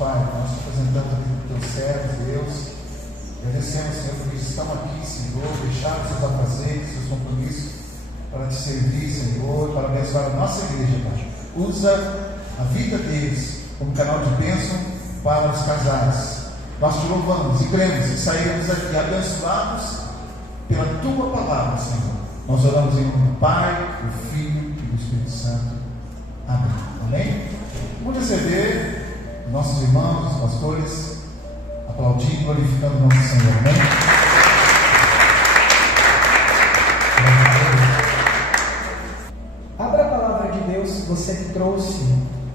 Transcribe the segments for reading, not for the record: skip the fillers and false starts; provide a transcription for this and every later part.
Pai, nós te apresentamos a vida dos teus servos, Deus. Agradecemos, Senhor, porque estão aqui, Senhor, deixaram seus afazeres, seus compromissos para te servir, Senhor, para abençoar a nossa igreja, Pai. Usa a vida deles como canal de bênção para os casais. Nós te louvamos e cremos e sairemos aqui abençoados pela tua palavra, Senhor. Nós oramos em nome do Pai, do Filho e do Espírito Santo. Amém. Amém? Vamos receber nossos irmãos, os pastores, aplaudindo, glorificando o nome do Senhor. Amém? Abra a palavra de Deus, você que trouxe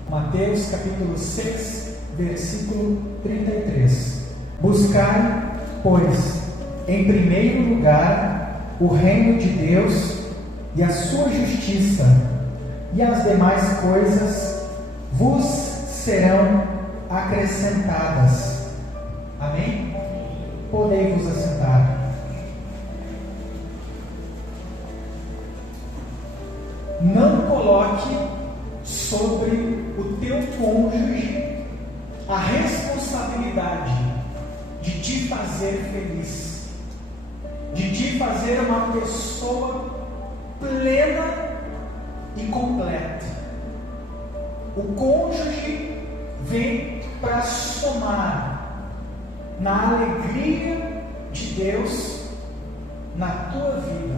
Mateus capítulo 6, versículo 33. Buscai, pois, em primeiro lugar o reino de Deus e a sua justiça, e as demais coisas vos serão acrescentadas. Amém? Podei vos assentar. Não coloque sobre o teu cônjuge a responsabilidade de te fazer feliz, de te fazer uma pessoa plena e completa. O cônjuge vem para somar na alegria de Deus na tua vida.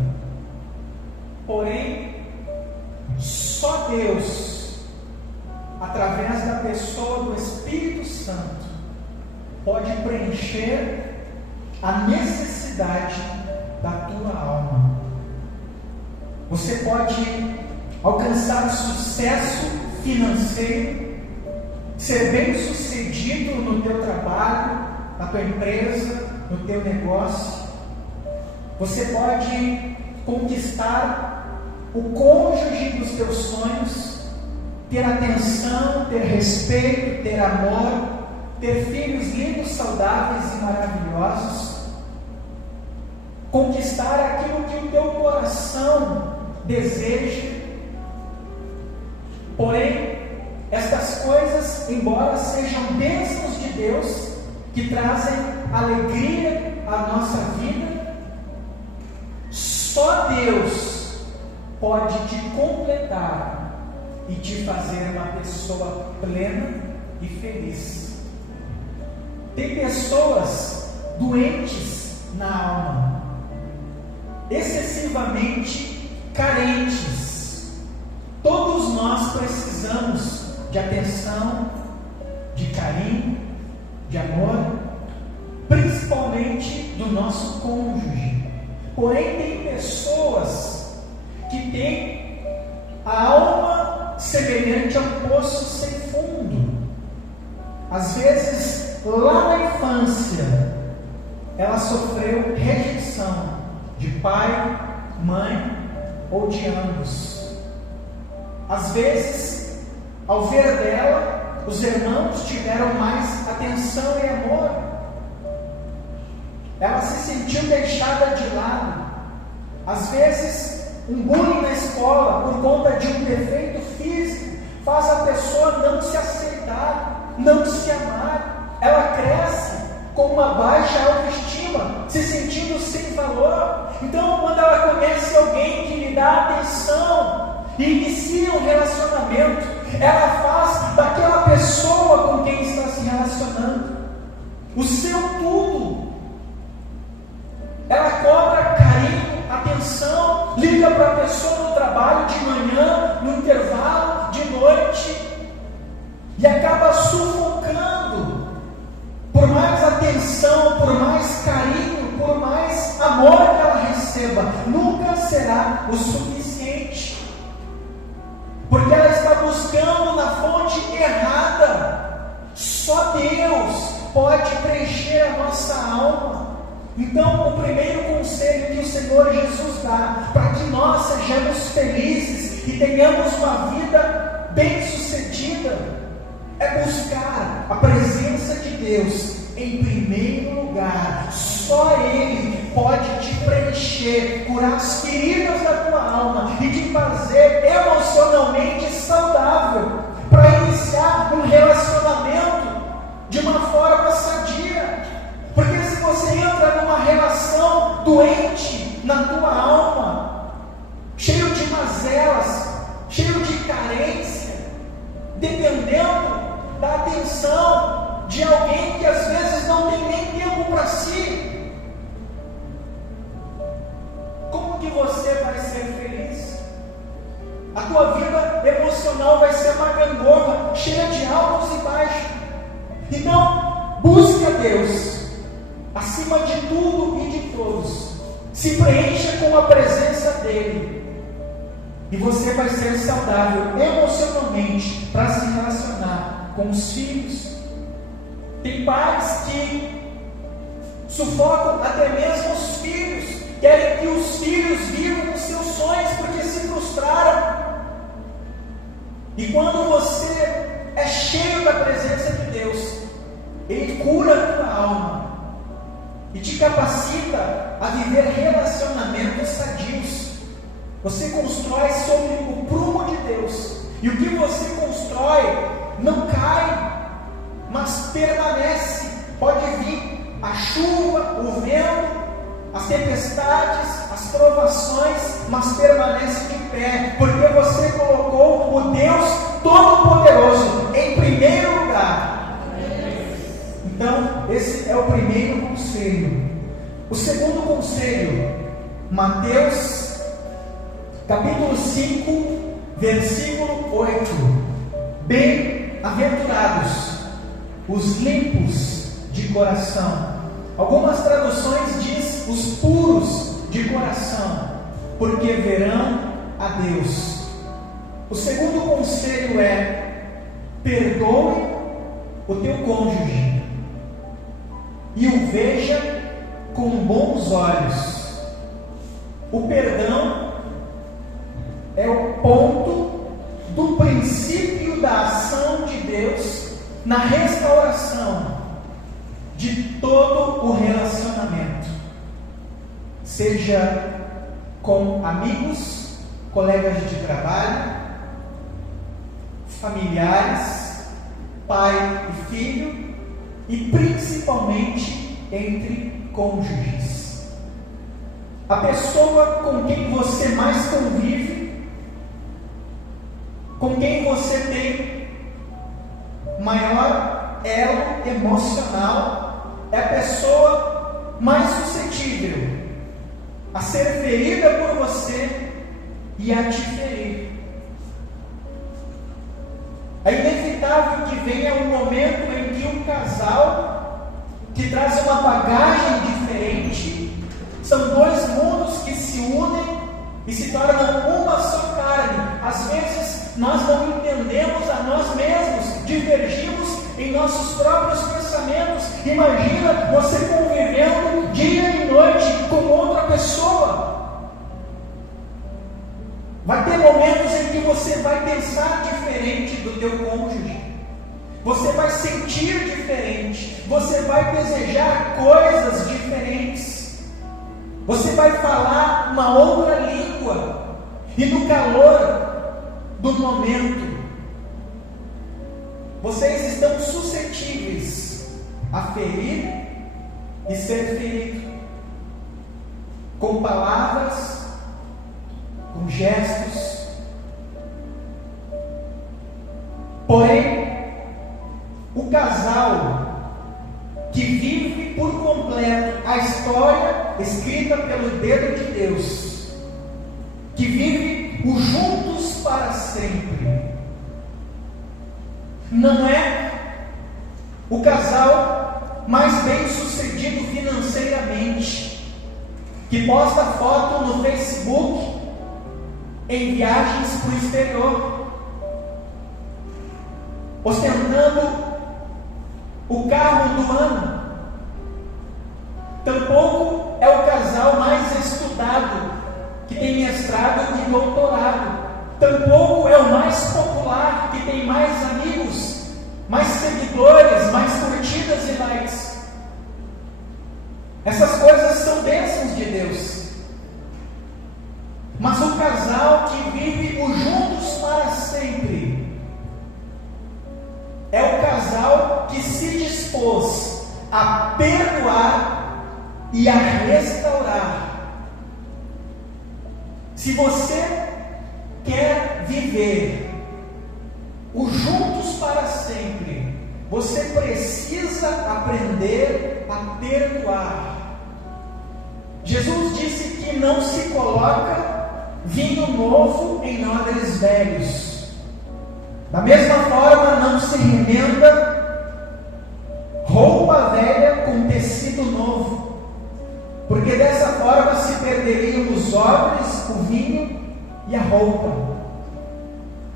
Porém, só Deus, através da pessoa do Espírito Santo, pode preencher a necessidade da tua alma. Você pode alcançar sucesso financeiro, ser bem sucedido no teu trabalho, na tua empresa, no teu negócio. Você pode conquistar o cônjuge dos teus sonhos, ter atenção, ter respeito, ter amor, ter filhos lindos, saudáveis e maravilhosos, conquistar aquilo que o teu coração deseja. Porém, estas coisas, embora sejam bênçãos de Deus, que trazem alegria à nossa vida, só Deus pode te completar e te fazer uma pessoa plena e feliz. Tem pessoas doentes na alma, excessivamente carentes. Todos nós precisamos de atenção, de carinho, de amor, principalmente do nosso cônjuge. Porém, tem pessoas que têm a alma semelhante a um poço sem fundo. Às vezes, lá na infância, ela sofreu rejeição de pai, mãe ou de ambos. Às vezes, ao ver dela, os irmãos tiveram mais atenção e amor. Ela se sentiu deixada de lado. Às vezes, um bullying na escola, por conta de um defeito físico, faz a pessoa não se aceitar, não se amar. Ela cresce com uma baixa autoestima, se sentindo sem valor. Então, quando ela conhece alguém que lhe dá atenção e inicia um relacionamento, ela faz daquela pessoa com quem está se relacionando o seu tudo. Ela cobra carinho, atenção, liga para a pessoa no trabalho de manhã, no intervalo, de noite, e acaba sufocando. Por mais atenção, por mais carinho, por mais amor que ela receba, nunca será o suficiente. Porque ela está buscando na fonte errada. Só Deus pode preencher a nossa alma. Então, o primeiro conselho que o Senhor Jesus dá para que nós sejamos felizes e tenhamos uma vida bem-sucedida é buscar a presença de Deus em primeiro lugar. Só Ele pode te preencher, curar as feridas da tua alma e te fazer emocionalmente saudável para iniciar um relacionamento doente na tua alma, cheio de mazelas, cheio de carência, dependendo da atenção de alguém que às vezes não tem nem tempo para si, como que você vai ser feliz? A tua vida emocional vai ser uma gangorra, cheia de altos e baixos. Então, busque a Deus, acima de tudo e de todos. Se preencha com a presença dEle, e você vai ser saudável emocionalmente para se relacionar com os filhos. Tem pais que sufocam até mesmo os filhos, querem que os filhos vivam os seus sonhos porque se frustraram. E quando você é cheio da presença de Deus, Ele cura a tua alma e te capacita a viver relacionamentos sadios. Você constrói sobre o prumo de Deus, e o que você constrói não cai, mas permanece. Pode vir a chuva, o vento, as tempestades, as provações, mas permanece de pé, porque você colocou o Deus Todo-Poderoso em primeiro lugar. Então, esse é o primeiro conselho. O segundo conselho, Mateus, capítulo 5, versículo 8. Bem-aventurados os limpos de coração. Algumas traduções diz os puros de coração, porque verão a Deus. O segundo conselho é: perdoe o teu cônjuge e o veja com bons olhos. O perdão é o ponto do princípio da ação de Deus na restauração de todo o relacionamento, seja com amigos, colegas de trabalho, familiares, pai e filho, e principalmente entre cônjuges. A pessoa com quem você mais convive, com quem você tem maior elo emocional, é a pessoa mais suscetível a ser ferida por você e a te ferir. É inevitável que venha um momento em que um casal que traz uma bagagem diferente, são dois mundos que se unem e se tornam uma só carne. Às vezes nós não entendemos a nós mesmos, divergimos em nossos próprios pensamentos. Imagina você convivendo dia e noite com outra pessoa. Vai ter momentos em que você vai pensar diferente do teu cônjuge, você vai sentir diferente, você vai desejar coisas diferentes, você vai falar uma outra língua, e no calor do momento vocês estão suscetíveis a ferir e ser ferido, com palavras, com gestos. Porém, o casal que vive por completo a história escrita pelo dedo de Deus, que vive o juntos para sempre, não é o casal mais bem sucedido financeiramente, que posta foto no Facebook em viagens para o exterior, ostentando o carro do ano. Tampouco é o casal mais estudado, que tem mestrado e doutorado. Tampouco é o mais popular, que tem mais amigos, mais seguidores, mais curtidas e likes. Essas coisas são bênçãos de Deus. Mas o casal que vive o juntos para sempre é o casal que se dispôs a perdoar e a restaurar Se você quer viver o juntos para sempre, você precisa aprender a perdoar. Jesus disse que não se coloca vinho novo em odres velhos. Da mesma forma, não se remenda roupa velha com tecido novo, porque dessa forma se perderiam os odres, o vinho e a roupa.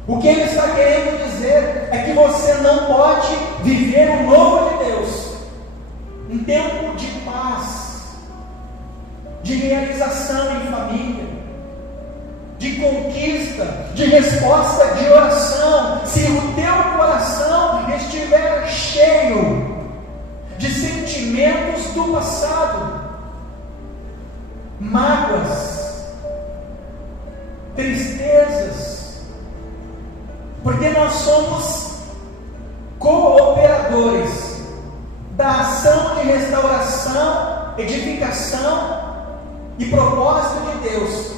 O que ele está querendo dizer é que você não pode viver o novo de Deus, um tempo de paz, de realização em família, de conquista, de resposta de oração, se o teu coração estiver cheio de sentimentos do passado, mágoas, tristezas, porque nós somos cooperadores da ação de restauração, edificação e propósito de Deus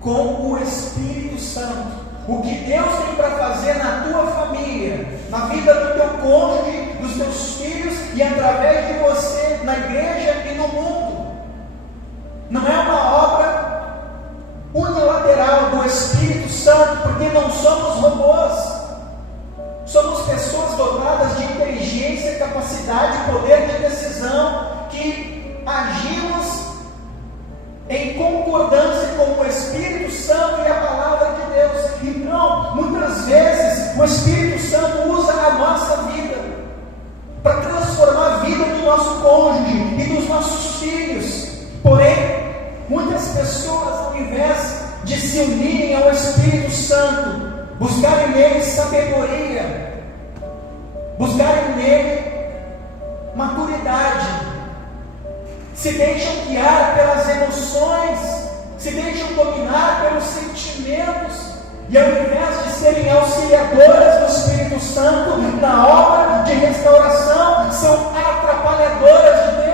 com o Espírito Santo. O que Deus tem para fazer na tua família, na vida do teu cônjuge, dos teus filhos e através de você na igreja e no mundo, não é uma obra unilateral do Espírito Santo, porque não somos robôs, somos pessoas dotadas de inteligência, capacidade, poder de decisão, que agimos em concordância com o Espírito Santo e a palavra de Deus. Então, muitas vezes, o Espírito Santo usa a nossa vida para transformar a vida do nosso cônjuge e dos nossos filhos. Porém, muitas pessoas, ao invés de se unirem ao Espírito Santo, buscarem nele sabedoria, buscarem nele maturidade, se deixam guiar pelas emoções, se deixam dominar pelos sentimentos, e ao invés de serem auxiliadoras do Espírito Santo na obra de restauração, são atrapalhadoras de Deus.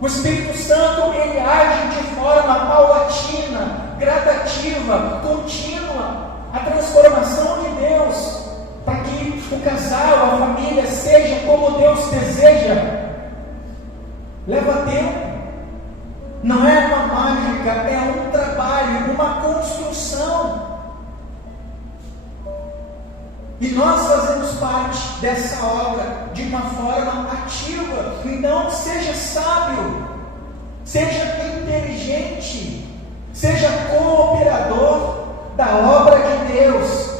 O Espírito Santo, ele age de forma paulatina, gradativa, contínua, a transformação de Deus, para que o casal, a família seja como Deus deseja. Leva tempo, não é uma mágica, é um trabalho, uma construção. E nós fazemos parte dessa obra de uma forma ativa. Então, seja sábio, seja inteligente, seja cooperador da obra de Deus.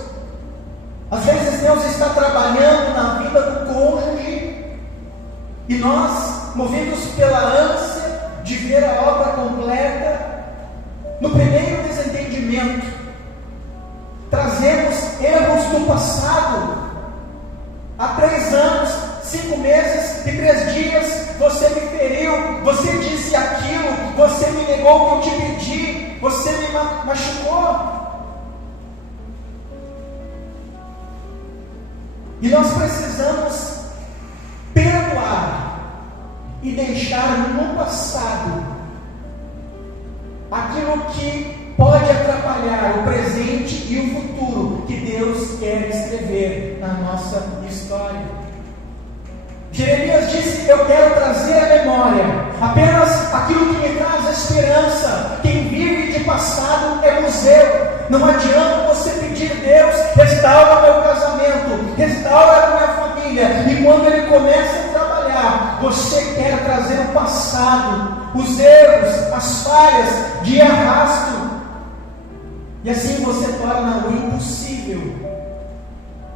Às vezes Deus está trabalhando na vida do cônjuge e nós, movidos pela ânsia de ver a obra completa, no primeiro desentendimento, trazemos erros do passado. Há 3 anos, 5 meses e 3 dias, você me feriu, você disse aquilo, você me negou o que eu te pedi, você me machucou. E nós precisamos perdoar e deixar no passado aquilo que pode atrapalhar o presente e o futuro que Deus quer escrever na nossa história. Jeremias disse: eu quero trazer à memória apenas aquilo que me traz esperança. Quem vive de passado é museu. Não adianta você pedir a Deus: restaura meu casamento, restaura a minha família, e quando Ele começa a trabalhar, você quer trazer o passado, os erros, as falhas de arrasto, e assim você torna o impossível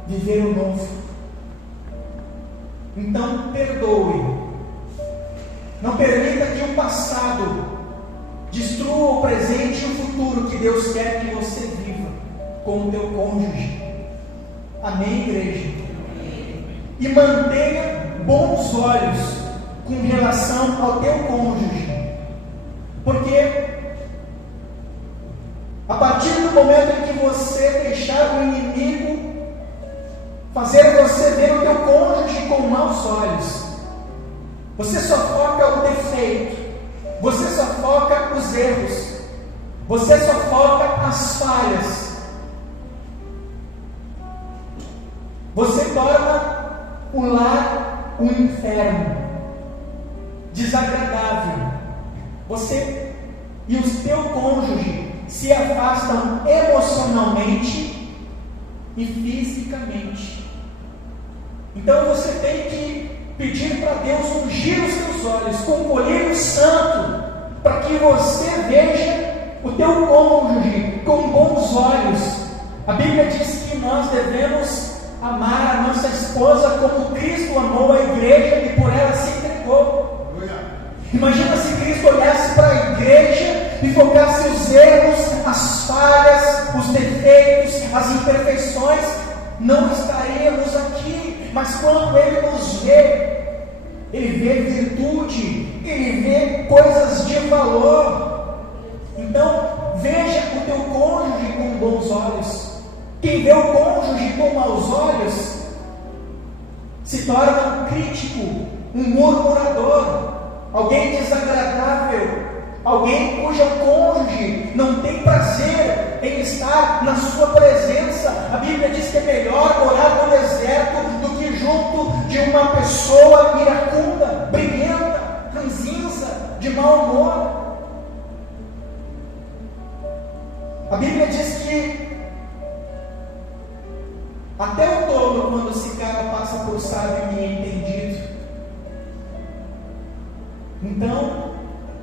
viver o novo. Então perdoe, não permita que o passado destrua o presente e o futuro que Deus quer que você viva com o teu cônjuge. Amém, igreja? E mantenha bons olhos com relação ao teu cônjuge, porque a partir do momento em que você deixar o inimigo fazer você ver o teu cônjuge com maus olhos, você só foca o defeito, você só foca os erros, Você só foca as falhas. Você torna o lar um inferno, desagradável. Você e o teu cônjuge se afastam emocionalmente e fisicamente. Então você tem que pedir para Deus ungir os teus olhos com o colírio santo, para que você veja o teu cônjuge com bons olhos. A Bíblia diz que nós devemos amar a nossa esposa como Cristo amou a igreja e por ela se entregou. Imagina se Cristo olhasse para a igreja e focasse os erros, as falhas, os defeitos, as imperfeições, não estaríamos aqui. Mas quando Ele nos vê, Ele vê virtude, Ele vê coisas de valor. Então, veja o teu cônjuge com bons olhos. Quem vê o cônjuge com maus olhos se torna um crítico, um murmurador, alguém desagradável, alguém cujo cônjuge não tem prazer em estar na sua presença. A Bíblia diz que é melhor morar no deserto do que junto de uma pessoa iracunda, briguenta, ranzinza, de mau humor. A Bíblia diz que até o tolo, quando se cara, passa por sábio e entendido. Então,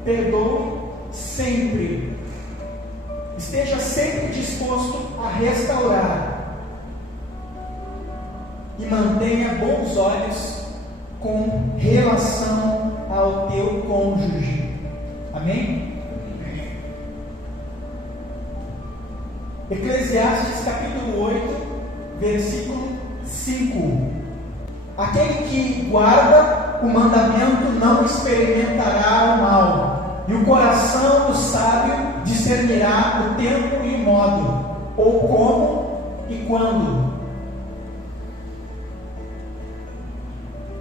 perdoe sempre. Esteja sempre disposto a restaurar. E mantenha bons olhos com relação ao teu cônjuge. Amém? Eclesiastes capítulo 8, versículo 5. Aquele que guarda o mandamento não experimentará o mal, e o coração do sábio discernirá o tempo e o modo, ou como e quando.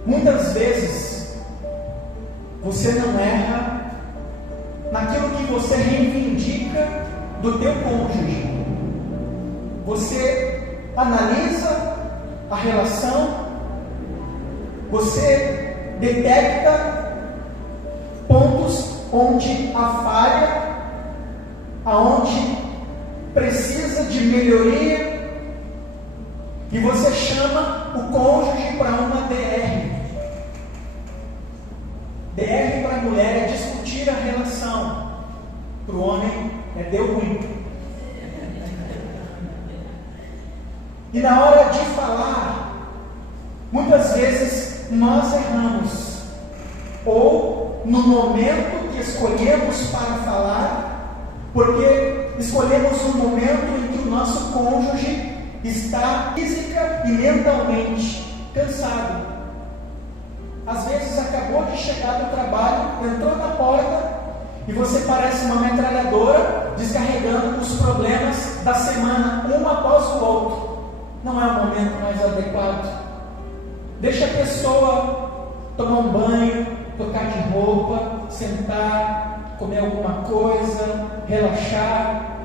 Muitas vezes você não erra naquilo que você reivindica do teu cônjuge. Você analisa a relação, você detecta pontos onde há falha, aonde precisa de melhoria, e você chama o cônjuge para uma DR. DR para a mulher é discutir a relação, para o homem é deu ruim. E na hora de falar, muitas vezes nós erramos, ou no momento que escolhemos para falar, porque escolhemos um momento em que o nosso cônjuge está física e mentalmente cansado. Às vezes acabou de chegar do trabalho, entrou na porta e você parece uma metralhadora descarregando os problemas da semana, um após o outro. Não é o momento mais adequado. Deixa a pessoa tomar um banho, trocar de roupa, sentar, comer alguma coisa, relaxar.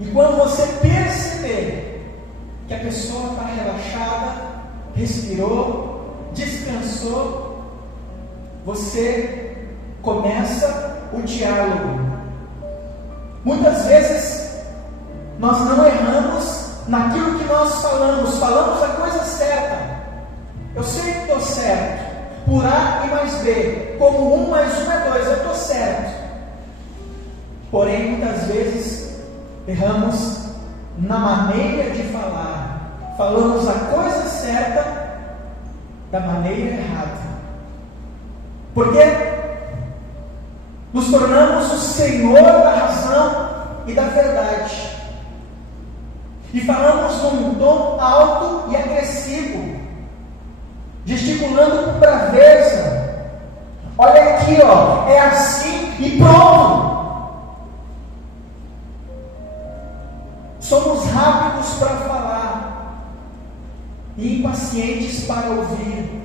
E quando você perceber que a pessoa está relaxada, respirou, descansou, você começa o diálogo. Muitas vezes nós não erramos naquilo que nós falamos a coisa certa. Eu sei que estou certo, por A e mais B, como 1 mais 1 é 2, eu estou certo. Porém, muitas vezes erramos na maneira de falar, falamos a coisa certa da maneira errada, porque nos tornamos o Senhor da razão e da verdade. E falamos num tom alto e agressivo, gesticulando com braveza. Olha aqui, ó, é assim e pronto. Somos rápidos para falar e impacientes para ouvir.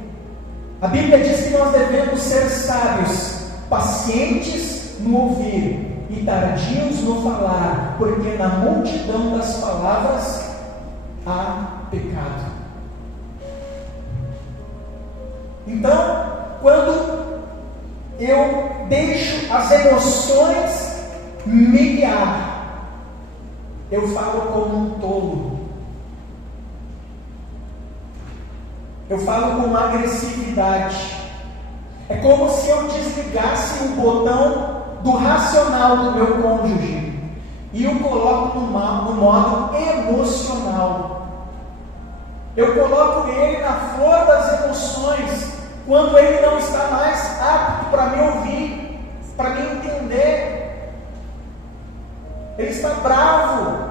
A Bíblia diz que nós devemos ser sábios, pacientes no ouvir e tardios no falar, porque na multidão das palavras há pecado. Então, quando eu deixo as emoções me guiar, eu falo como um tolo. Eu falo com agressividade. É como se eu desligasse o botão do racional do meu cônjuge e o coloco no modo emocional. Eu coloco ele na flor das emoções, quando ele não está mais apto para me ouvir, para me entender. Ele está bravo,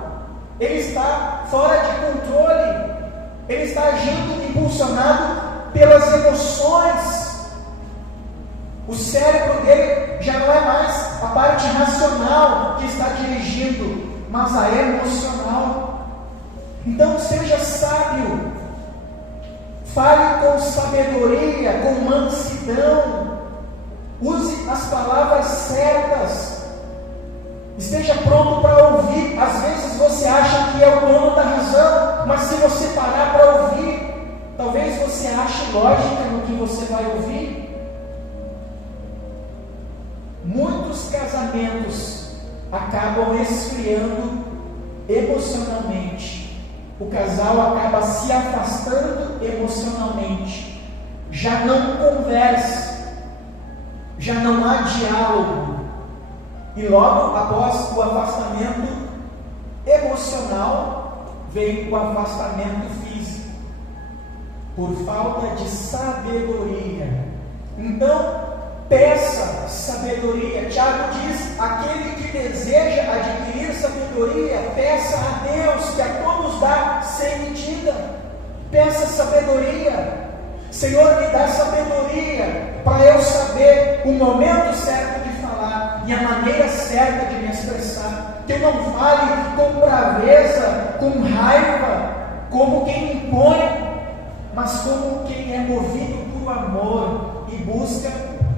ele está fora de controle, ele está agindo impulsionado pelas emoções. O cérebro dele já não é mais a parte racional que está dirigindo, mas a emocional. Então seja sábio, fale com sabedoria, com mansidão, use as palavras certas, esteja pronto para ouvir. Às vezes você acha que é o dono da razão, mas se você parar para ouvir, talvez você ache lógica no que você vai ouvir. Muitos casamentos acabam esfriando emocionalmente. O casal acaba se afastando emocionalmente. Já não conversa, já não há diálogo. E logo após o afastamento emocional, vem o afastamento físico, por falta de sabedoria. Então, peça sabedoria. Tiago diz: aquele que deseja adquirir sabedoria, peça a Deus, que a todos dá sem medida. Peça sabedoria. Senhor, me dá sabedoria para eu saber o momento certo de falar e a maneira certa de me expressar. Que eu não fale com braveza, com raiva, como quem impõe, mas como quem é movido por amor e busca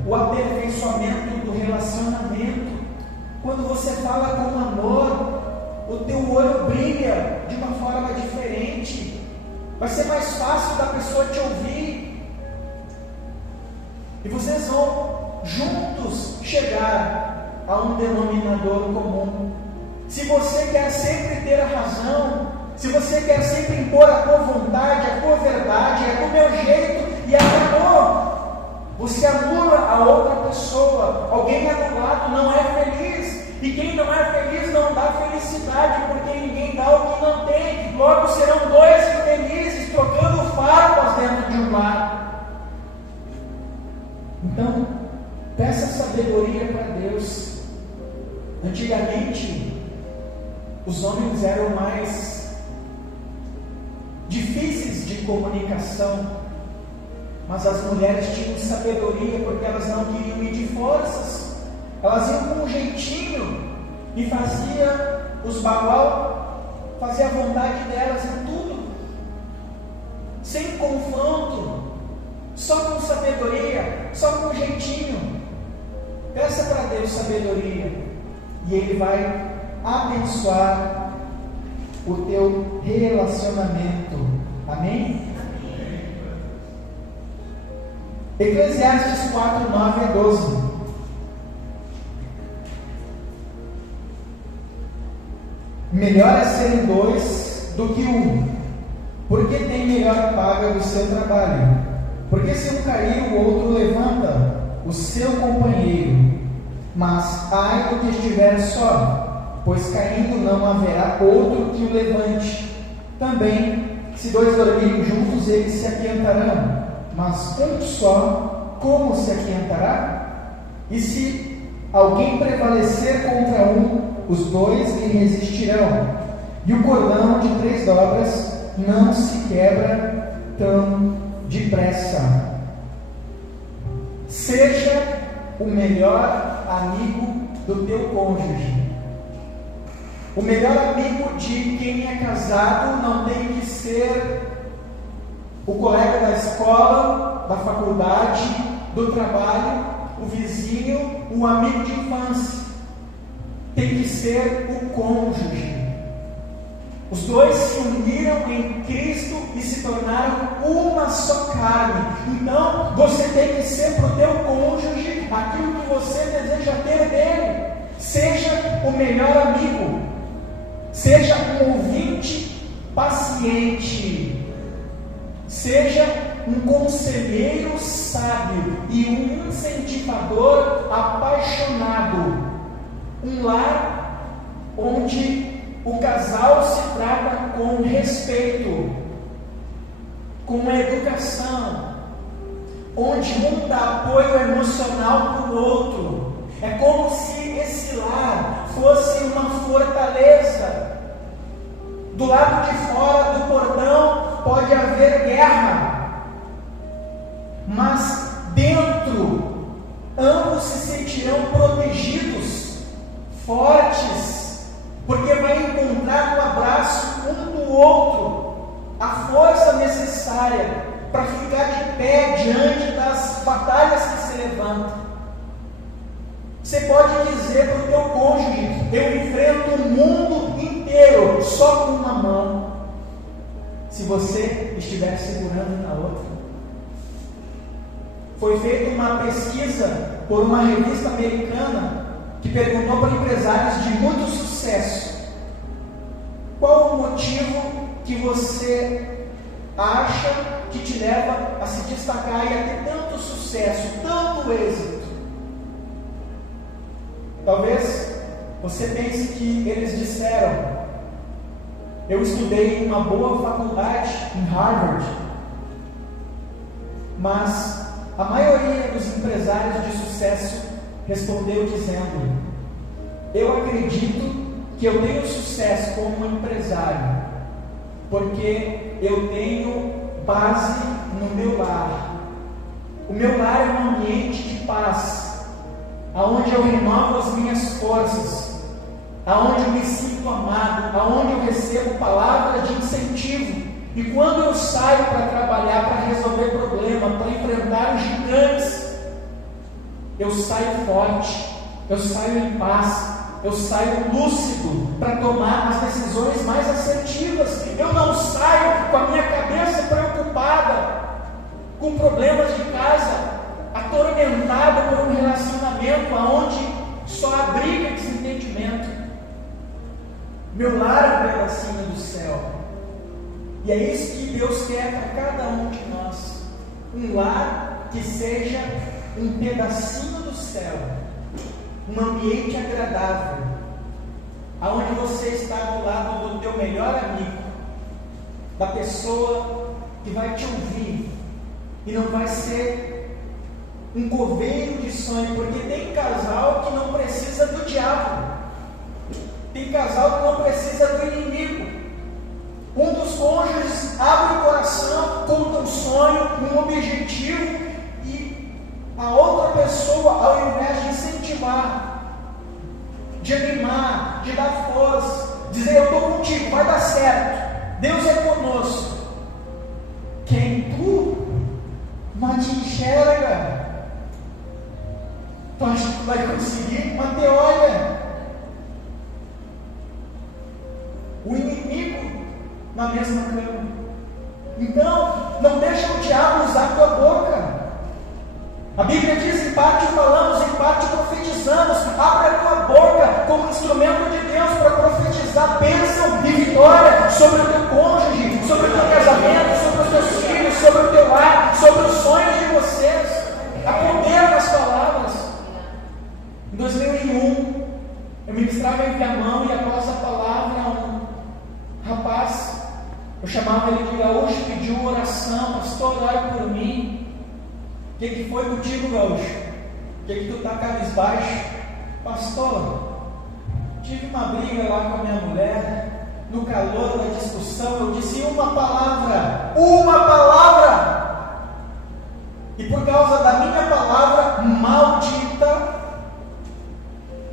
o aperfeiçoamento do relacionamento. Quando você fala com amor, o teu olho brilha de uma forma diferente. Vai ser mais fácil da pessoa te ouvir. E vocês vão juntos chegar a um denominador comum. Se você quer sempre ter a razão, se você quer sempre impor a tua vontade, a tua verdade, é do meu jeito e acabou, você anula a outra pessoa. Alguém anulado não é feliz. E quem não é feliz não dá felicidade, porque ninguém dá o que não tem. Logo serão dois infelizes trocando farpas dentro de um lar. Então, peça sabedoria para Deus. Antigamente, os homens eram mais difíceis de comunicação, mas as mulheres tinham sabedoria, porque elas não queriam medir forças. Elas iam com um jeitinho e fazia os bagual, fazia a vontade delas em tudo, sem confronto, só com sabedoria, só com jeitinho. Peça para Deus sabedoria e Ele vai abençoar o teu relacionamento. Amém? Eclesiastes 4, 9 a 12. Melhor é serem dois do que um, porque tem melhor paga do seu trabalho. Porque se um cair, o outro levanta o seu companheiro. Mas ai do que estiver só, pois caindo não haverá outro que o levante. Também, se dois dormirem juntos, eles se aquentarão. Mas um só, como se aquentará? E se alguém prevalecer contra um, os dois lhe resistirão. E o cordão de 3 dobras não se quebra tão depressa. Seja o melhor amigo do teu cônjuge. O melhor amigo de quem é casado não tem que ser o colega da escola, da faculdade, do trabalho, o vizinho, o amigo de infância. tem que ser o cônjuge. Os dois se uniram em Cristo e se tornaram uma só carne. Então, você tem que ser para o teu cônjuge aquilo que você deseja ter dele. Seja o melhor amigo, seja um ouvinte paciente, seja um conselheiro sábio e um incentivador apaixonado. Um lar onde o casal se trata com respeito, com educação, onde um dá apoio emocional para o outro. É como se esse lar fosse uma fortaleza. Do lado de fora do portão pode haver guerra, mas dentro ambos se sentirão protegidos, fortes, porque vai encontrar no abraço um do outro a força necessária para ficar de pé diante das batalhas que se levantam. Você pode dizer para o teu cônjuge: eu enfrento o mundo inteiro só com uma mão, se você estiver segurando na outra. Foi feita uma pesquisa por uma revista americana que perguntou para empresários de muito sucesso: qual o motivo que você acha que te leva a se destacar e a ter tanto sucesso, tanto êxito? Talvez você pense que eles disseram: eu estudei em uma boa faculdade, em Harvard. Mas a maioria dos empresários de sucesso respondeu dizendo: eu acredito que eu tenho sucesso como empresário porque eu tenho base no meu lar. O meu lar é um ambiente de paz, aonde eu renovo as minhas forças, aonde eu me sinto amado, aonde eu recebo palavra de incentivo. E quando eu saio para trabalhar, para resolver problemas, para enfrentar os gigantes, eu saio forte, eu saio em paz, eu saio lúcido para tomar as decisões mais assertivas. Eu não saio com a minha cabeça preocupada, com problemas de casa, atormentado por um relacionamento onde só há briga e desentendimento. Meu lar é um pedacinho do céu. E é isso que Deus quer para cada um de nós. Um lar que seja um pedacinho do céu, um ambiente agradável, aonde você está do lado do teu melhor amigo, da pessoa que vai te ouvir e não vai ser um coveiro de sonho, porque tem casal que não precisa do diabo, tem casal que não precisa do inimigo. Um dos cônjuges abre o coração, conta um sonho, um objetivo, e a outra pessoa, ao invés de incentivar, de animar, de dar força, dizer: eu estou contigo, vai dar certo, Deus é conosco. Quem tu não te enxerga, tu acha que tu vai conseguir? Mas te olha. O inimigo na mesma cama. Então, não deixa o diabo usar a tua boca. A Bíblia diz: em parte falamos, em parte profetizamos. Abre a tua boca como instrumento de Deus para profetizar bênção e vitória sobre o teu cônjuge, sobre o teu casamento, sobre os teus filhos, sobre o teu lar, sobre os sonhos de vocês. Há poder nas palavras. Em 2001, eu ministrava em Viamão e após a palavra, um rapaz, eu chamava ele de Gaúcho, pediu uma oração: pastor, ore por mim. O que foi contigo, Gaúcho? O que tu está cabisbaixo? Pastor, tive uma briga lá com a minha mulher, no calor da discussão, eu disse uma palavra, e por causa da minha palavra maldita,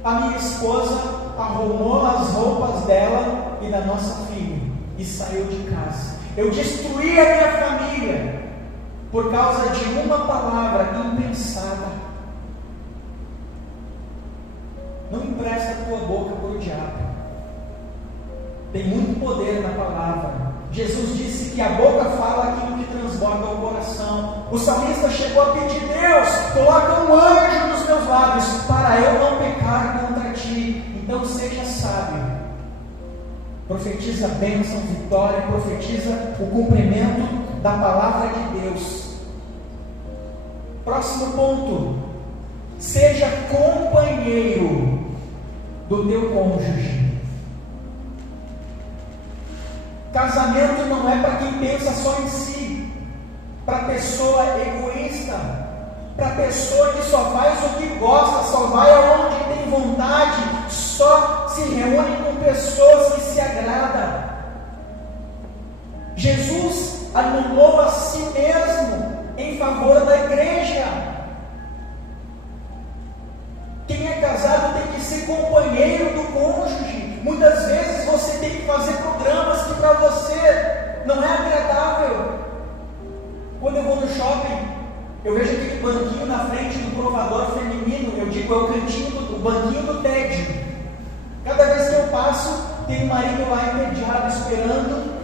a minha esposa arrumou as roupas dela e da nossa filha e saiu de casa. Eu destruí a minha família por causa de uma palavra impensada. Não empresta a tua boca para o diabo. Tem muito poder na palavra. Jesus disse que a boca fala aquilo que transborda o coração. O salmista chegou a pedir: Deus, coloca um anjo nos meus lábios, para eu não pecar contra ti. Então seja sábio. Profetiza bênção, vitória, profetiza o cumprimento da palavra de Deus. Próximo ponto: seja companheiro do teu cônjuge. Casamento não é para quem pensa só em si, para pessoa egoísta, para pessoa que só faz o que gosta, só vai aonde tem vontade, só se reúne com pessoas que se agradam. Jesus anulou a si mesmo em favor da igreja. Quem é casado tem que ser companheiro do cônjuge. Muitas vezes você tem que fazer programas que para você não é agradável. Quando eu vou no shopping, eu vejo aquele banquinho na frente do provador feminino, eu digo, é o banquinho do TED. Cada vez que eu passo, tem um marido lá entediado esperando.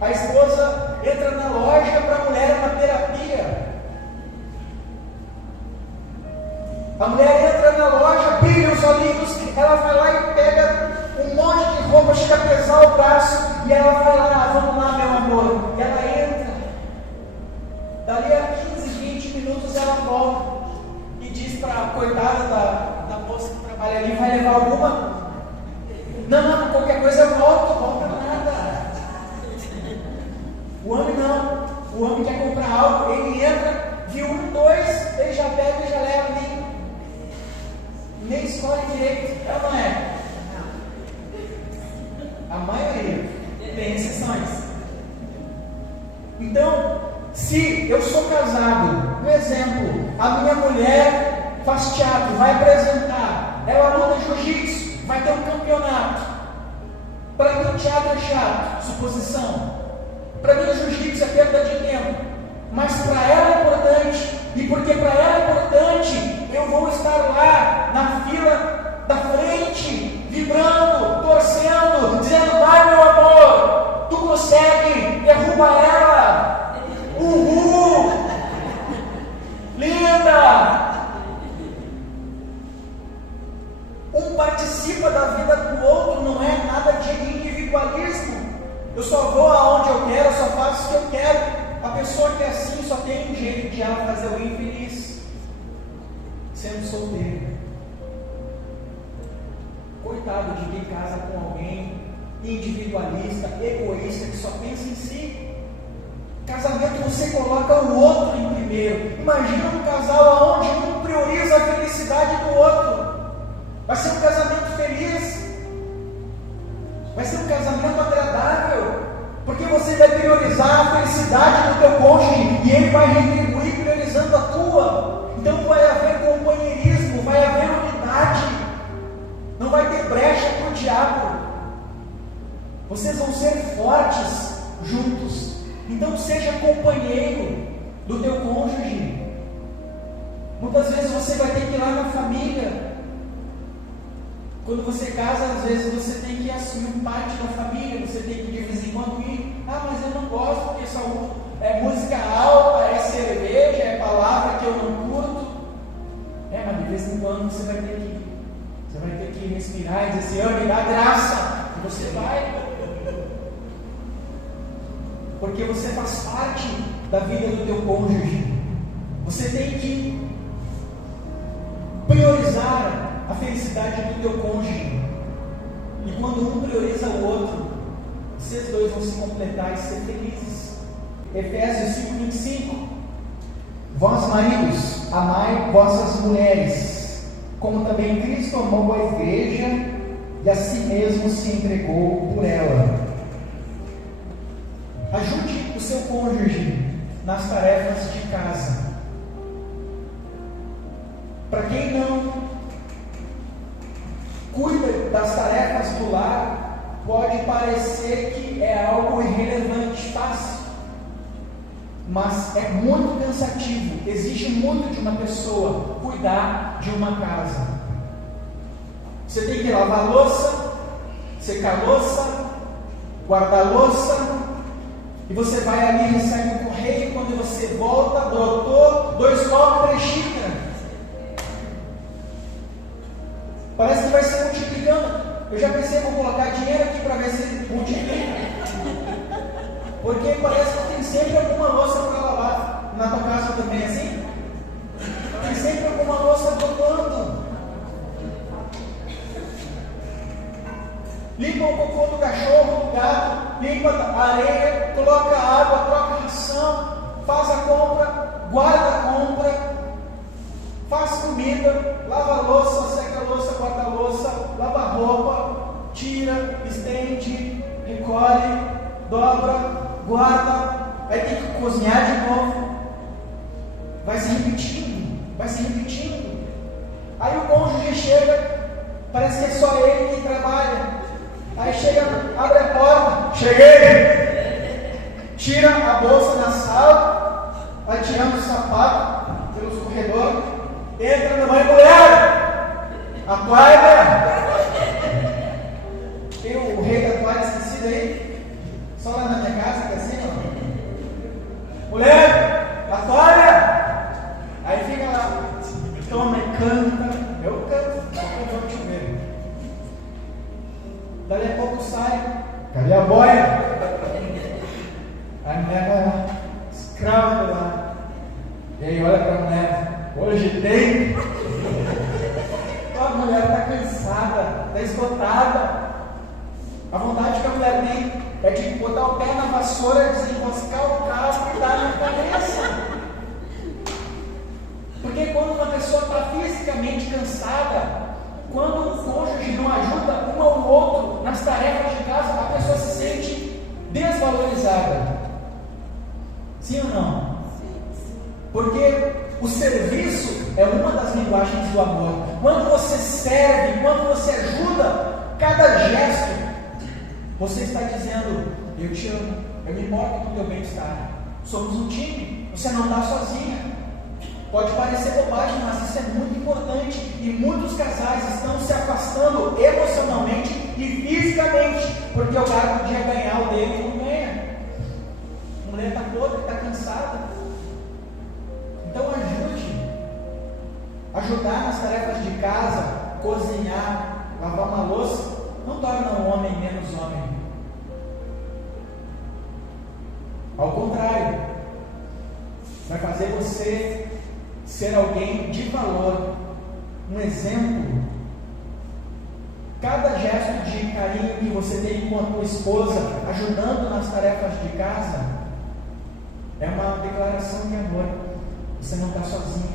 A esposa entra na loja para a mulher uma terapia. A mulher entra na loja, brilha os olhinhos, ela vai lá e pega um monte de roupa, chega a pesar o braço, e ela vai lá: vamos lá, meu amor. E ela entra. Dali a 15, 20 minutos ela volta e diz para a coitada da moça que trabalha ali: vai levar alguma? Não, qualquer coisa eu volta nada. O homem não. O homem quer comprar algo, ele entra, viu um, dois, ele já pega e já leva ali. Nem escolhe direito, é ou não é? A maioria. Tem exceções. Então, se eu sou casado, por exemplo, a minha mulher faz teatro, vai apresentar, ela luta jiu-jitsu, vai ter um campeonato. Para mim o teatro é chato, suposição. Para mim o jiu-jitsu é perda de tempo. Mas para ela é importante. E porque para ela é importante, eu vou estar lá na fila da frente, vibrando, torcendo, dizendo: vai, meu amor, tu consegue, derruba ela, uhul, linda. Um participa da vida do outro, não é nada de individualismo. Eu só vou aonde eu quero, eu só faço o que eu quero. A pessoa que é assim só tem um jeito de ela fazer alguém feliz, sendo solteiro. Coitado de quem casa com alguém individualista, egoísta, que só pensa em si. Casamento você coloca o outro em primeiro. Imagina um casal onde um prioriza a felicidade do outro. Vai ser um casamento feliz, vai ser um casamento agradável, porque você vai priorizar a felicidade do teu cônjuge e ele vai retribuir priorizando a tua. Então vai haver companheirismo, vai haver unidade, não vai ter brecha para o diabo. Vocês vão ser fortes juntos. Então seja companheiro do teu cônjuge. Muitas vezes você vai ter que ir lá na família. Quando você casa, às vezes você tem que assumir parte da família, você tem que de vez em quando ir: ah, mas eu não gosto porque só é música alta, é cerveja, é palavra que eu não curto. Mas de vez em quando você vai ter que respirar e dizer: Senhor, me dá graça. E você vai. Porque você faz parte da vida do teu cônjuge. Você tem que priorizar a felicidade do teu cônjuge. E quando um prioriza o outro, vocês dois vão se completar e ser felizes. Efésios 5:25. Vós maridos, amai vossas mulheres, como também Cristo amou a igreja e a si mesmo se entregou por ela. Ajude o seu cônjuge nas tarefas de casa. Para quem não cuida das tarefas do lar, pode parecer que é algo irrelevante, fácil, mas é muito cansativo. Exige muito de uma pessoa cuidar de uma casa. Você tem que lavar a louça, secar a louça, guardar a louça, e você vai ali e recebe um correio. Quando você volta, brotou 2 copos, 3 xícaras. Parece que vai se multiplicando. Eu já pensei, vou colocar dinheiro aqui para ver se multiplica. Porque parece que tem sempre alguma louça para lavar. Na tua casa também é assim? Tem sempre alguma louça brotando. Limpa o cocô do cachorro, do gato, limpa a areia, coloca água, troca a ração, faz a compra, guarda a compra, faz comida, lava a louça, seca a louça, guarda a louça, lava a roupa, tira, estende, recolhe, dobra, guarda, aí tem que cozinhar de novo. Vai se repetindo, vai se repetindo. Aí o cônjuge chega, parece que é só ele que trabalha. Aí chega, abre a porta, cheguei, tira a bolsa na sala, vai tirando o sapato pelos corredores, entra na mãe, mulher, a toalha, tem o rei da toalha esquecido aí, só lá na minha casa, que é assim, ó. Mulher, a toalha, aí fica lá, toma e canta, eu canto te ver. Dali a pouco sai, cadê a boia? A mulher vai lá, escrava do lado. E aí olha para a mulher, hoje tem. A mulher está cansada, está esgotada. A vontade que a mulher tem é de botar o pé na vassoura, desenroscar o carro e dar na cabeça. Porque quando uma pessoa está fisicamente cansada, quando o cônjuge não ajuda um ao outro nas tarefas de casa, a pessoa se sente desvalorizada. Sim ou não? Porque o serviço é uma das linguagens do amor. Quando você serve, quando você ajuda, cada gesto, você está dizendo: eu te amo, eu me importo com o teu bem-estar. Somos um time, você não está sozinha. Pode parecer bobagem, mas isso é muito importante. E muitos casais estão se afastando emocionalmente e fisicamente, porque o cara podia ganhar, o dele não ganha. A mulher está podre, está cansada. Então ajude. Ajudar nas tarefas de casa, cozinhar, lavar uma louça, não torna um homem menos homem. Ao contrário, vai fazer você ser alguém de valor, um exemplo. Cada gesto de carinho que você tem com a tua esposa, ajudando nas tarefas de casa, é uma declaração de amor. Você não está sozinho,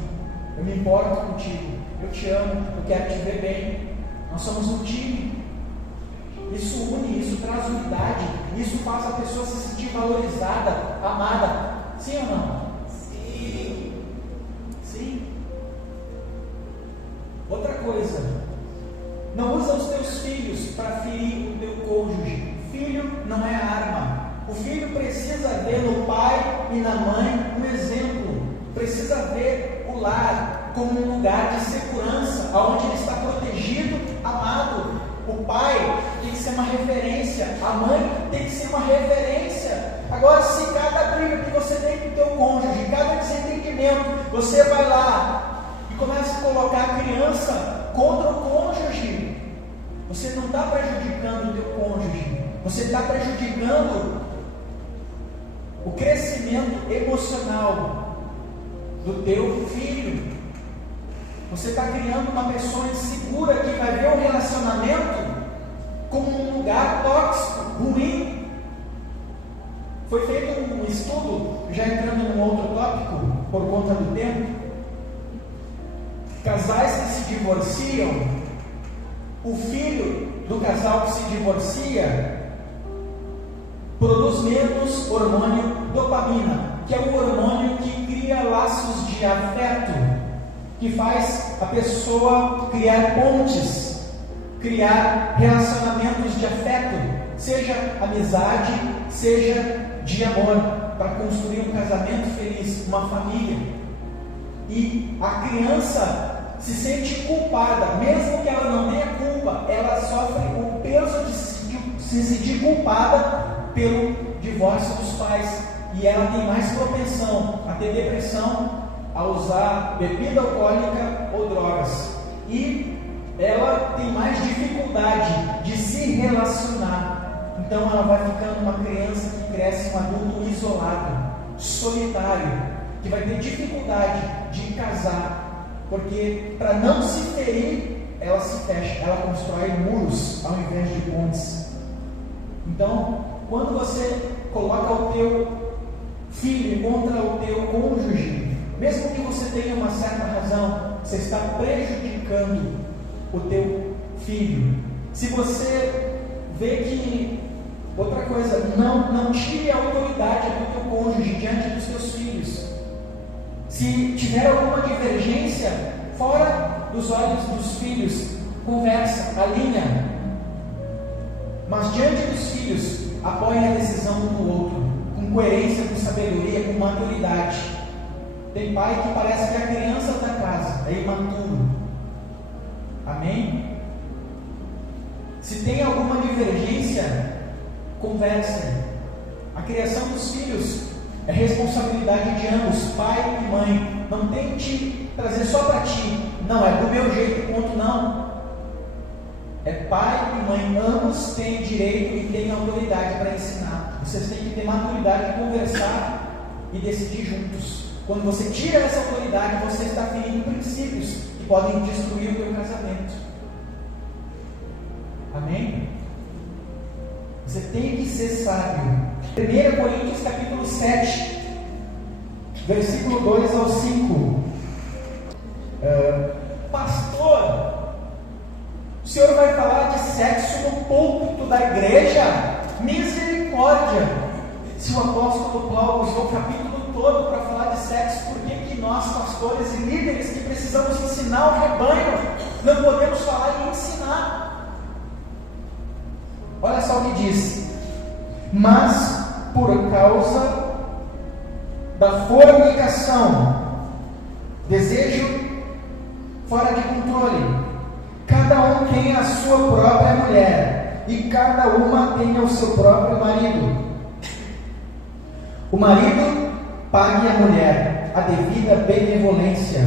eu me importo contigo, eu te amo, eu quero te ver bem. Nós somos um time. Isso une, isso traz unidade, isso faz a pessoa se sentir valorizada, amada. Sim ou não? Sim. Outra coisa, não usa os teus filhos para ferir o teu cônjuge. Filho não é arma. O filho precisa ver no pai e na mãe um exemplo. Precisa ver o lar como um lugar de segurança, onde ele está protegido, amado. O pai tem que ser uma referência, a mãe tem que ser uma referência. Agora, se cada briga que você tem com o teu cônjuge, cada desentendimento, você vai lá e começa a colocar a criança contra o cônjuge, você não está prejudicando o teu cônjuge, você está prejudicando o crescimento emocional do teu filho. Você está criando uma pessoa insegura que vai ver o relacionamento como um lugar tóxico, ruim. Foi feito um estudo, já entrando num outro tópico, por conta do tempo. Casais que se divorciam, o filho do casal que se divorcia produz menos hormônio dopamina, que é o hormônio que cria laços de afeto, que faz a pessoa criar pontes, criar relacionamentos de afeto, seja amizade, seja de amor, para construir um casamento feliz, uma família. E a criança se sente culpada, mesmo que ela não tenha culpa, ela sofre o peso de se sentir culpada pelo divórcio dos pais, e ela tem mais propensão a ter depressão, a usar bebida alcoólica ou drogas, e ela tem mais dificuldade de se relacionar. Então ela vai ficando uma criança que cresce um adulto isolado, solitário, que vai ter dificuldade de casar, porque para não se ferir, ela se fecha, ela constrói muros ao invés de pontes. Então, quando você coloca o teu filho contra o teu cônjuge, mesmo que você tenha uma certa razão, você está prejudicando o teu filho. Se você vê que, outra coisa, não tire a autoridade do teu cônjuge diante dos teus filhos. Se tiver alguma divergência, fora dos olhos dos filhos, conversa, alinha. Mas diante dos filhos, apoie a decisão um do outro, com coerência, com sabedoria, com maturidade. Tem pai que parece que é a criança da casa, é imaturo. Amém? Se tem alguma divergência, conversem. A criação dos filhos é responsabilidade de ambos, pai e mãe. Não tente trazer só para ti. Não, é do meu jeito, ponto, não. É pai e mãe, ambos têm direito e têm autoridade para ensinar. Vocês têm que ter maturidade de conversar e decidir juntos. Quando você tira essa autoridade, você está ferindo princípios que podem destruir o teu casamento. Amém? Você tem que ser sábio. 1 Coríntios capítulo 7, versículo 2 ao 5. Pastor, o senhor vai falar de sexo no púlpito da igreja? Misericórdia! Se o apóstolo Paulo usou o capítulo todo para falar de sexo, por que nós, pastores e líderes que precisamos ensinar o rebanho, não podemos falar e ensinar? Olha só o que diz: mas por causa da fornicação, desejo fora de controle, cada um tem a sua própria mulher, e cada uma tem o seu próprio marido. O marido pague à mulher a devida benevolência,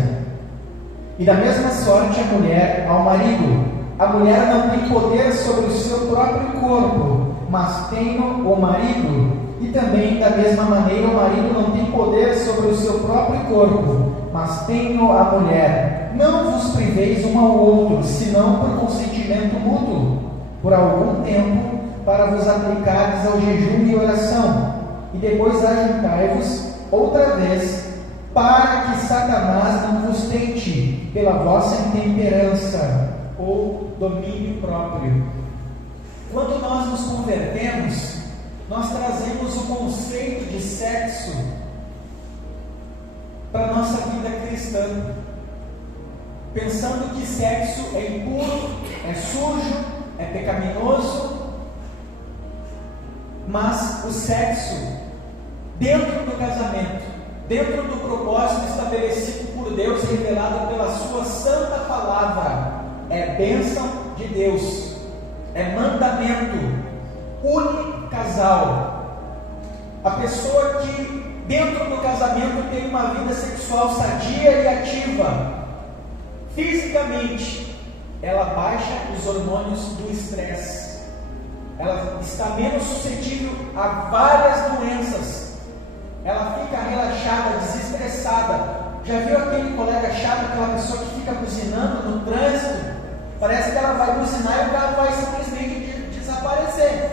e da mesma sorte a mulher ao marido. A mulher não tem poder sobre o seu próprio corpo, mas tem o marido. E também da mesma maneira o marido não tem poder sobre o seu próprio corpo, mas tem a mulher. Não vos priveis um ao outro, senão por consentimento mútuo, por algum tempo, para vos aplicardes ao jejum e oração, e depois ajuntai-vos outra vez, para que Satanás não vos tente pela vossa intemperança ou domínio próprio. Quando nós nos convertemos, nós trazemos o conceito de sexo para a nossa vida cristã, pensando que sexo é impuro, é sujo, é pecaminoso. Mas o sexo dentro do casamento, dentro do propósito estabelecido por Deus, revelado pela sua santa palavra, é bênção de Deus, é mandamento, une casal. A pessoa que dentro do casamento tem uma vida sexual sadia e ativa, fisicamente, ela baixa os hormônios do estresse, ela está menos suscetível a várias doenças, ela fica relaxada, desestressada. Já viu aquele colega chato, aquela pessoa que fica buzinando no trânsito? Parece que ela vai buzinar e o carro vai simplesmente desaparecer.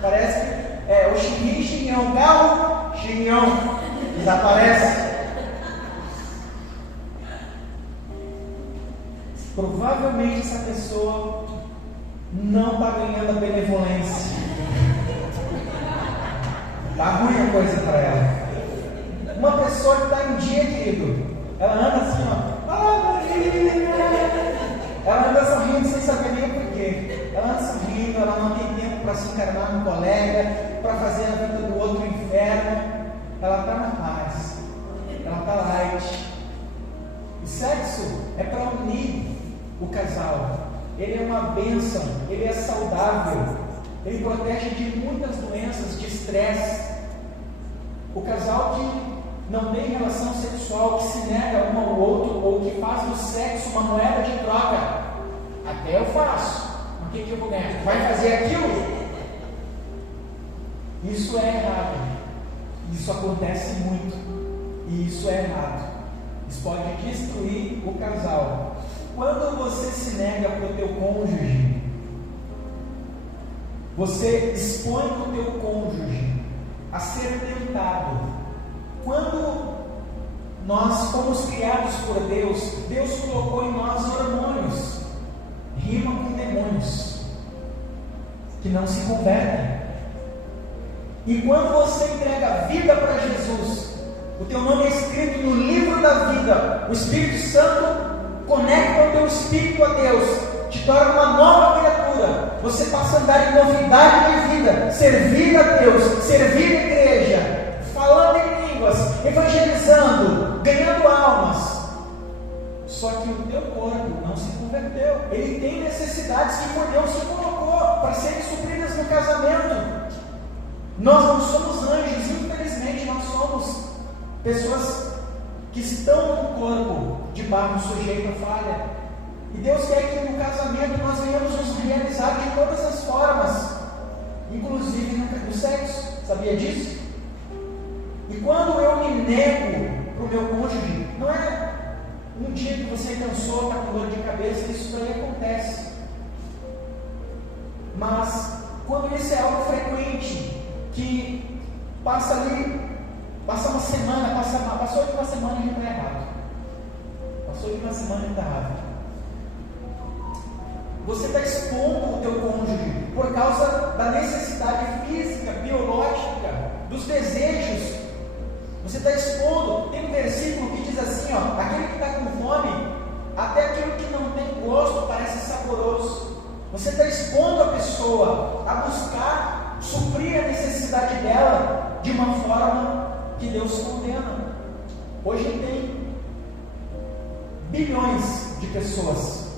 Parece que o xinhão, carro, xinhão, desaparece. Provavelmente essa pessoa não está ganhando a benevolência. Está ruim a coisa para ela. Uma pessoa que está em dia, querido, ela anda assim, ela anda sorrindo sem saber nem o porquê. Ela anda sorrindo, ela não tem tempo para se encarnar no colega, para fazer a vida do outro inferno. Ela está na paz, ela está light. O sexo é para o casal. Ele é uma bênção, ele é saudável, ele protege de muitas doenças, de estresse. O casal que não tem relação sexual, que se nega um ao outro, ou que faz do sexo uma moeda de troca. Até eu faço, mas o que eu vou ganhar? Vai fazer aquilo? Isso é errado. Isso acontece muito. E isso é errado. Isso pode destruir o casal. Quando você se nega para o teu cônjuge, você expõe o teu cônjuge a ser tentado. Quando nós fomos criados por Deus, Deus colocou em nós hormônios, rima com demônios, que não se convertem. E quando você entrega a vida para Jesus, o teu nome é escrito no livro da vida, o Espírito Santo conecta o teu espírito a Deus, te torna uma nova criatura, você passa a andar em novidade de vida, servir a Deus, servir a igreja, falando em línguas, evangelizando, ganhando almas. Só que o teu corpo não se converteu, ele tem necessidades que por Deus se colocou para serem supridas no casamento. Nós não somos anjos, infelizmente nós somos pessoas que estão no corpo de barro sujeito à falha. E Deus quer que no casamento nós venhamos nos realizar de todas as formas, inclusive no sexo. Sabia disso? E quando eu me nego para o meu cônjuge, não é um dia que você cansou, está com dor de cabeça, isso daí acontece. Mas quando isso é algo frequente, que passa ali, passa uma semana, passou de uma semana e já está errado. Passou de uma semana e está errado. Você está expondo o teu cônjuge por causa da necessidade física, biológica, dos desejos. Você está expondo. Tem um versículo que diz assim, ó, aquele que está com fome, até aquilo que não tem gosto parece saboroso. Você está expondo a pessoa a buscar suprir a necessidade dela de uma forma que Deus condena. Hoje tem bilhões de pessoas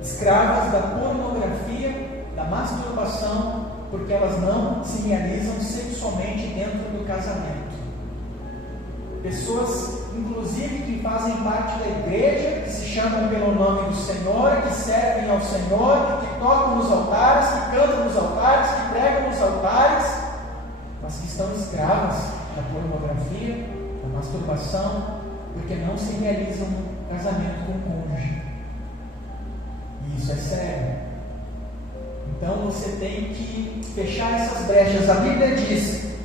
escravas da pornografia, da masturbação, porque elas não se realizam sexualmente dentro do casamento. Pessoas, inclusive, que fazem parte da igreja, que se chamam pelo nome do Senhor, que servem ao Senhor, que tocam nos altares, que cantam nos altares, que pregam nos altares, mas que estão escravas da pornografia, da masturbação, porque não se realizam no casamento com o cônjuge. E isso é sério. Então você tem que fechar essas brechas. A Bíblia diz,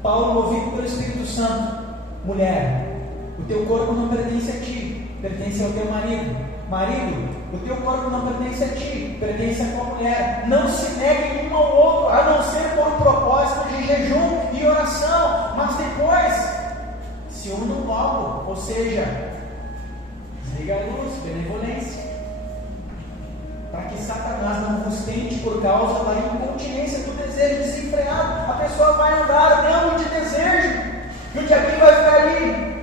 Paulo, movido pelo Espírito Santo: mulher, o teu corpo não pertence a ti, pertence ao teu marido. Marido, o teu corpo não pertence a ti, pertence à tua mulher. Não se negue um ao outro, a não ser por um propósito de jejum e oração, mas depois se unam logo, ou seja, desliga a luz, benevolência, para que Satanás não vos tente por causa da incontinência do desejo desenfreado. A pessoa vai andar dando de desejo, e o diabinho vai ficar ali.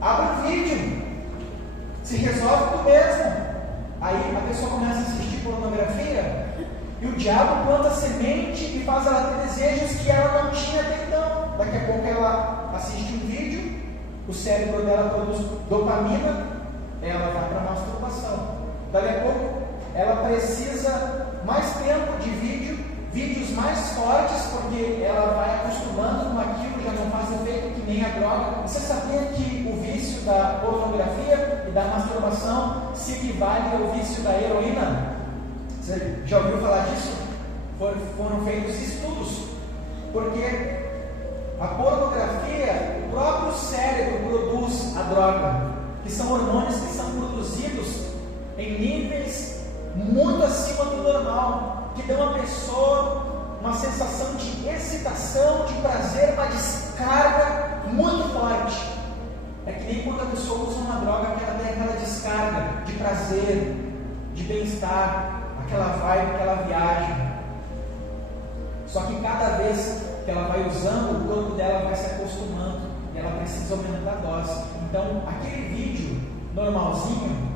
Abre o vídeo, se resolve tu mesmo. Aí a pessoa começa a assistir pornografia, e o diabo planta semente e faz ela ter desejos que ela não tinha até então. Daqui a pouco ela assiste um vídeo, o cérebro dela produz dopamina, ela vai para a masturbação. Daqui a pouco ela precisa mais tempo de vídeos mais fortes, porque ela vai acostumando com aquilo, já não faz efeito que nem a droga. Você sabia que o vício da pornografia e da masturbação se equivale ao vício da heroína? Você já ouviu falar disso? Foram feitos estudos, porque a pornografia, o próprio cérebro produz a droga, que são hormônios que são produzidos em níveis muito acima do normal, que dão à pessoa uma sensação de excitação, de prazer, uma descarga muito forte. É que nem quando a pessoa usa uma droga que ela tem aquela descarga de prazer, de bem-estar, aquela vibe, aquela viagem. Só que cada vez que ela vai usando, o corpo dela vai se acostumando e ela precisa aumentar a dose. Então, aquele vídeo normalzinho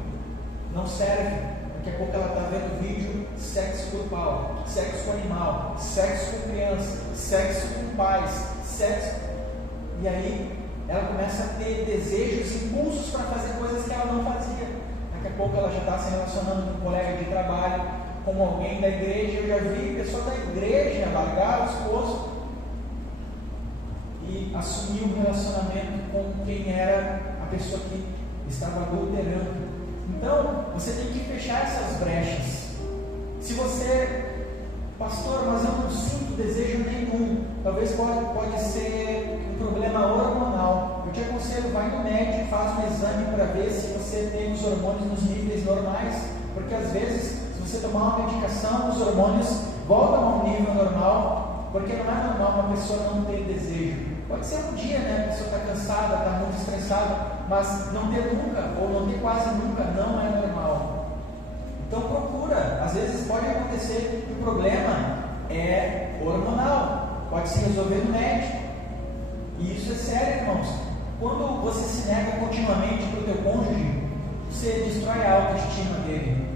não serve. Daqui a pouco ela está vendo vídeo de sexo grupal, sexo com animal, sexo com criança, sexo com pais, sexo. E aí ela começa a ter desejos, impulsos para fazer coisas que ela não fazia. Daqui a pouco ela já está se relacionando com um colega de trabalho, com alguém da igreja. Eu já vi pessoa da igreja largar o esposo e assumir um relacionamento com quem era a pessoa que estava adulterando. Então, você tem que fechar essas brechas. Se você, pastor, mas eu não sinto desejo nenhum, talvez pode ser um problema hormonal. Eu te aconselho, vai no médico, faz um exame para ver se você tem os hormônios nos níveis normais, porque às vezes, se você tomar uma medicação, os hormônios voltam a um nível normal, porque não é normal uma pessoa não ter desejo. Pode ser um dia, né? A pessoa está cansada, está muito estressada, mas não ter nunca, ou não ter quase nunca, não é normal. Então procura. Às vezes pode acontecer que o problema é hormonal, pode se resolver no médico. E isso é sério, irmãos. Quando você se nega continuamente para o teu cônjuge, você destrói a autoestima dele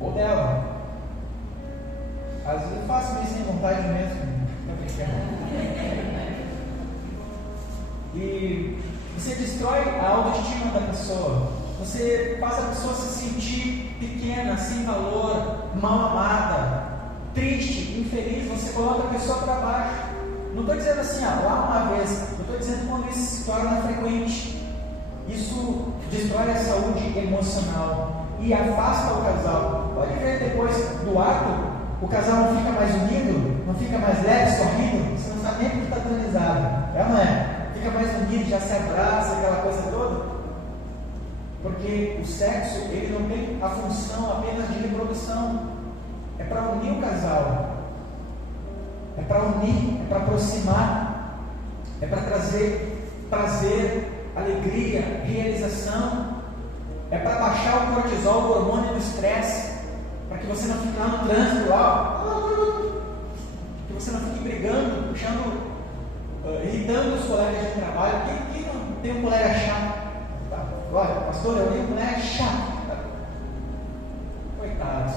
ou dela. Às vezes eu faço isso sem vontade mesmo. Estou brincando. E você destrói a autoestima da pessoa. Você faz a pessoa se sentir pequena, sem valor, mal amada, triste, infeliz. Você coloca a pessoa para baixo. Não estou dizendo assim, lá uma vez. Eu estou dizendo quando isso se torna frequente. Isso destrói a saúde emocional e afasta o casal. Pode ver depois do ato, o casal não fica mais unido, não fica mais leve, sorrindo. Você não sabe nem porque está dando risada. É ou não é? Fica mais unido, já se abraça, aquela coisa toda. Porque o sexo, ele não tem a função apenas de reprodução. É para unir o casal. É para unir, é para aproximar. É para trazer prazer, alegria, realização. É para baixar o cortisol, o hormônio do estresse. Para que você não fique lá no trânsito, que você não fique brigando, puxando, irritando os colegas de trabalho. Quem não tem um colega chato? Olha, pastor, eu tenho um colega chato. Coitado,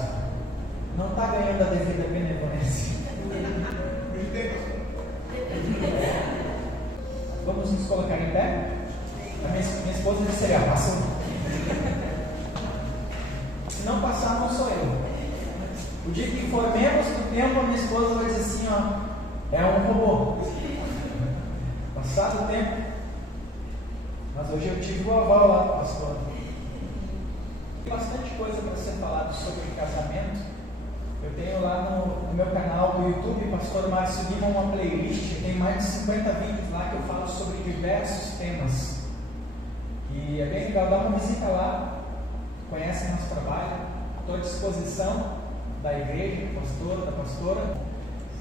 não está ganhando a devida benevolência. Vamos nos colocar em pé? A minha esposa disse: passa. Se não passar, não sou eu. O dia que for menos do tempo, a minha esposa vai dizer assim: é um robô. Passado o tempo. Mas hoje eu tive o aval lá do pastor. Tem bastante coisa para ser falado sobre casamento. Eu tenho lá no meu canal do YouTube, Pastor Márcio Lima, uma playlist. Tem mais de 50 vídeos lá que eu falo sobre diversos temas. E é bem legal, dá uma visita lá. Conhece nosso trabalho. Estou à disposição da igreja, do pastor, da pastora.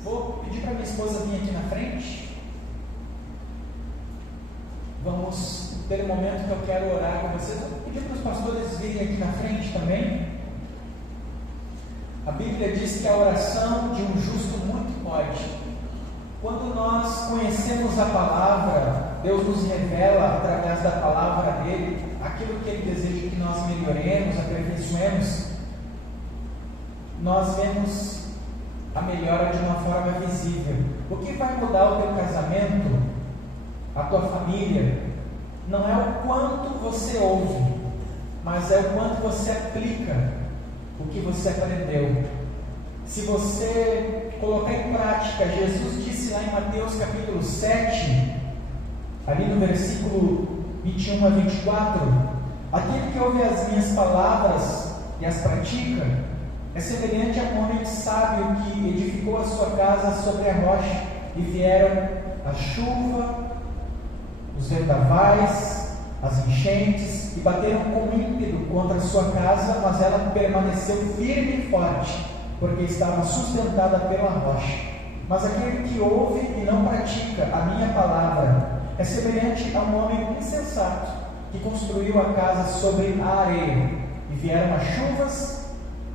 Vou pedir para minha esposa vir aqui na frente. Vamos ter um momento que eu quero orar com vocês. Vou pedir para os pastores virem aqui na frente também. A Bíblia diz que a oração de um justo muito pode. Quando nós conhecemos a palavra, Deus nos revela através da palavra dele aquilo que ele deseja que nós melhoremos, aperfeiçoemos. Nós vemos a melhora de uma forma visível. O que vai mudar o teu casamento, a tua família, não é o quanto você ouve, mas é o quanto você aplica o que você aprendeu. Se você colocar em prática, Jesus disse lá em Mateus capítulo 7, ali no versículo 21 a 24, aquele que ouve as minhas palavras e as pratica, é semelhante a um homem sábio que edificou a sua casa sobre a rocha, e vieram a chuva, os vendavais, as enchentes, e bateram com ímpeto contra a sua casa, mas ela permaneceu firme e forte, porque estava sustentada pela rocha. Mas aquele que ouve e não pratica a minha palavra é semelhante a um homem insensato que construiu a casa sobre a areia, e vieram as chuvas,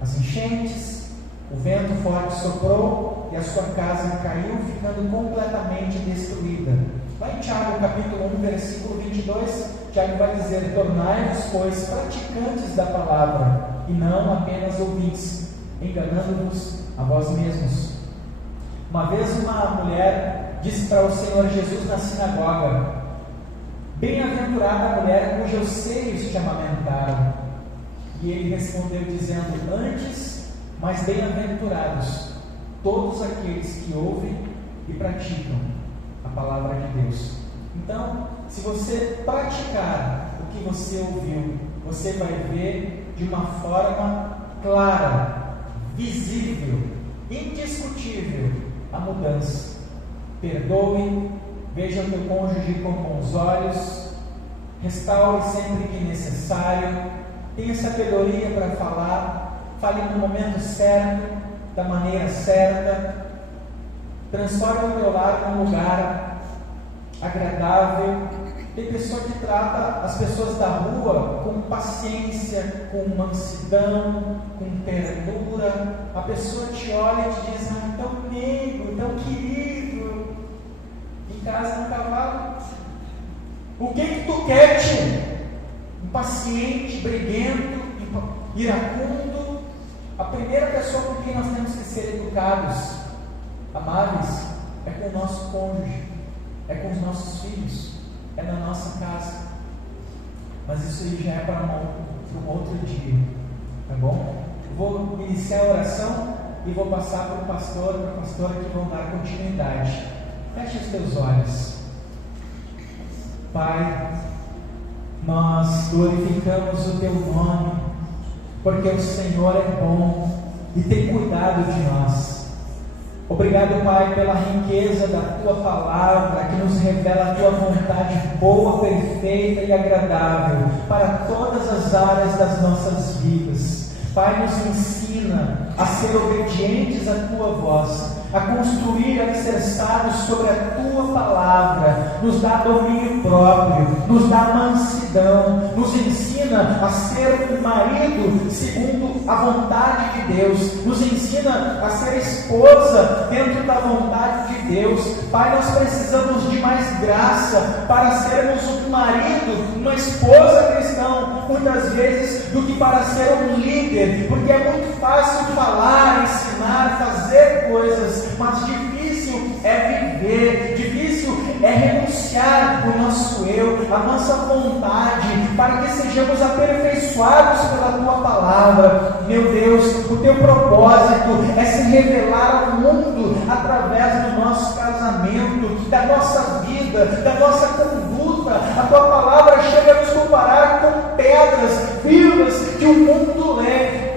as enchentes, o vento forte soprou e a sua casa caiu, ficando completamente destruída. Lá em Tiago capítulo 1, versículo 22, Tiago vai dizer: tornai-vos, pois, praticantes da palavra, e não apenas ouvintes, enganando-vos a vós mesmos. Uma vez uma mulher disse para o Senhor Jesus na sinagoga: bem-aventurada a mulher cujos seios te amamentaram. E ele respondeu dizendo: antes, mas bem-aventurados todos aqueles que ouvem e praticam a palavra de Deus. Então, se você praticar o que você ouviu, você vai ver de uma forma clara, visível, indiscutível a mudança. Perdoe, veja o teu cônjuge com bons olhos, restaure sempre que necessário, tenha sabedoria para falar, fale no momento certo, da maneira certa, transforme o teu lar num lugar agradável. Tem pessoa que trata as pessoas da rua com paciência, com mansidão, com ternura. A pessoa te olha e te diz: ah, tão amigo, tão querido. Em casa no cavalo. O que tu quer, tio? Impaciente, briguento, iracundo. A primeira pessoa com quem nós temos que ser educados, amáveis, é com o nosso cônjuge, é com os nossos filhos, é na nossa casa. Mas isso aí já é para um outro dia, tá bom? Eu vou iniciar a oração e vou passar para o pastor, para a pastora, que vão dar continuidade. Feche os teus olhos. Pai, nós glorificamos o teu nome, porque o Senhor é bom e tem cuidado de nós. Obrigado, Pai, pela riqueza da tua palavra, que nos revela a tua vontade boa, perfeita e agradável para todas as áreas das nossas vidas. Pai, nos ensina a ser obedientes à tua voz, a construir alicerçados sobre a tua palavra, nos dá domínio próprio, nos dá mansidão, nos ensina a ser um marido segundo a vontade de Deus, nos ensina a ser esposa dentro da vontade de Deus. Pai, nós precisamos de mais graça para sermos um marido, uma esposa cristã, muitas vezes, do que para ser um líder, porque é muito fácil falar, ensinar, fazer coisas, mas difícil é viver, difícil é renunciar o nosso eu, a nossa vontade, para que sejamos aperfeiçoados pela tua palavra. Meu Deus, o teu propósito é se revelar ao mundo através do nosso casamento, da nossa vida, da nossa conduta. A tua palavra chega a nos comparar com pedras vivas que o mundo lê,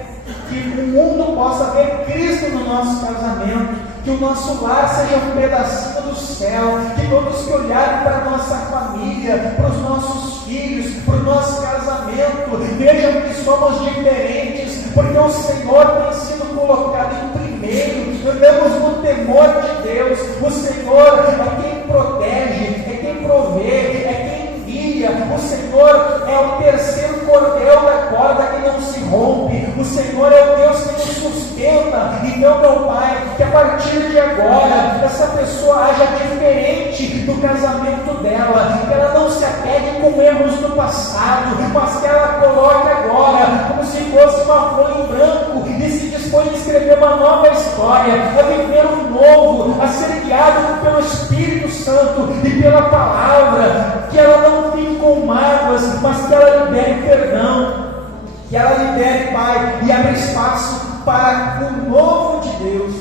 que o mundo possa ver Cristo no nosso casamento, que o nosso lar seja um pedacinho do céu, que todos que olharem para a nossa família, para os nossos filhos, para o nosso casamento, vejam que somos diferentes, porque o Senhor tem sido colocado em primeiro, andamos no temor de Deus. O Senhor é quem protege, é quem provê, é quem envia. O Senhor é o terceiro cordel da corda que não se rompe. O Senhor é o Deus que nos sustenta. Então, meu Pai, que a partir de agora essa pessoa haja diferente do casamento dela, que ela não se apegue com erros do passado, mas que ela coloque agora como se fosse uma folha em branco e se dispõe a escrever uma nova história, a viver um novo, a ser guiado pelo Espírito Santo e pela palavra. Que ela não fique com mágoas, mas que ela libere perdão, que ela libere, Pai, e abra espaço para o novo de Deus.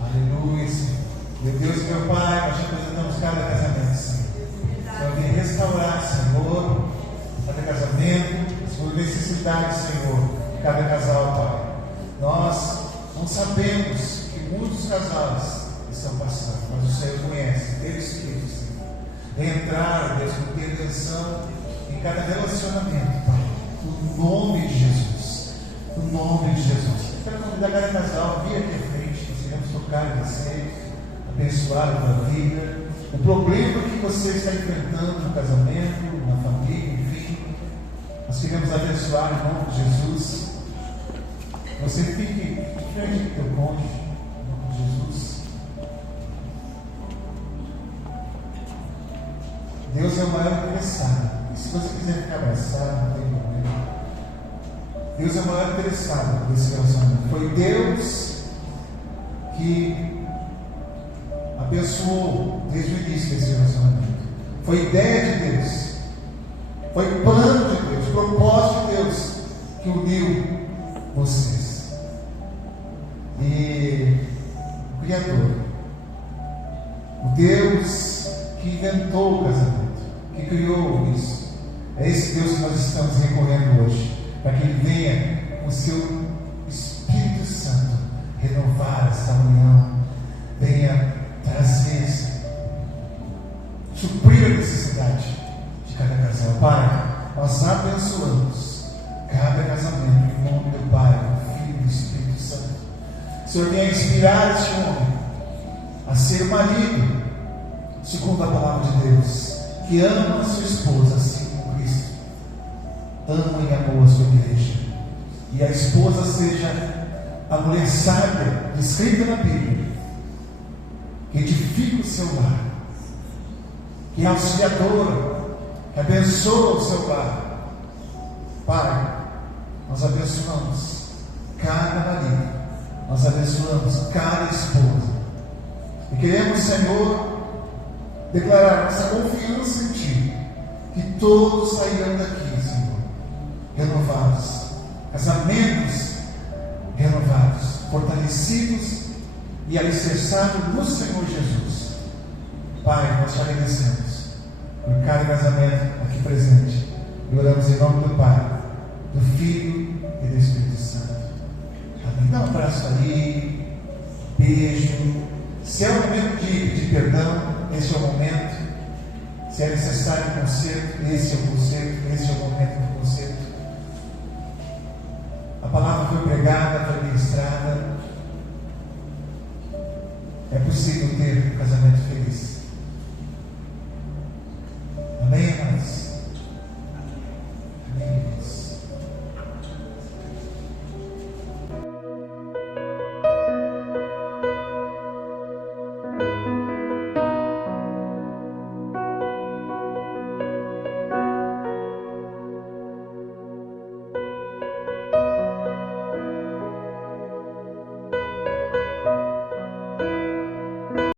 Aleluia, Senhor. Meu Deus e meu Pai, nós te apresentamos cada casamento, Senhor. Senhor, vem restaurar, Senhor, cada casamento, por necessidade, Senhor, de cada casal, Pai. Nós não sabemos que muitos casais estão passando, mas o Senhor conhece, Deus Espírito, Senhor. Vem entrar, Deus, com atenção em cada relacionamento, Pai. No nome de Jesus. No nome de Jesus. Quero convidar cada casal, vir aqui à frente, nós queremos tocar em você, abençoar a tua vida. O problema que você está enfrentando no casamento, na família, enfim, nós queremos abençoar em nome de Jesus. Você fique frente do teu cônjuge, em nome de Jesus. Deus é o maior interessado. E se você quiser ficar abraçado, não tem problema. Deus é o maior interessado nesse relacionamento. Foi Deus que abençoou desde o início desse relacionamento. Foi ideia de Deus, foi plano de Deus, propósito de Deus que uniu vocês. E o Criador, o Deus que inventou o casamento, que criou isso, é esse Deus que nós estamos recorrendo hoje, para que Ele venha com o seu Espírito Santo renovar essa união, venha trazer, suprir a necessidade de cada casal. Pai, nós abençoamos cada casamento em nome do Pai, do Filho e do Espírito Santo. O Senhor venha inspirar este homem a ser marido, segundo a palavra de Deus, que ama a sua esposa assim como Cristo ama e amou a sua igreja, e a esposa seja a mulher sábia descrita na Bíblia, que edifica o seu lar, que é auxiliadora, que abençoa o seu lar. Pai, nós abençoamos cada marido, nós abençoamos cada esposa, e queremos, Senhor, declarar nossa confiança em Ti, que todos sairão daqui, Senhor, renovados, casamentos renovados, fortalecidos e alicerçados no Senhor Jesus. Pai, nós te agradecemos por cada casamento aqui presente e oramos em nome do Pai, do Filho e do Espírito Santo. Amém. Dá um abraço aí, beijo. Se é o momento de pedir perdão, esse é o momento. Se é necessário conserto, esse é o conserto, esse é o momento do conserto. A palavra foi pregada, foi ministrada. É possível ter um casamento feliz.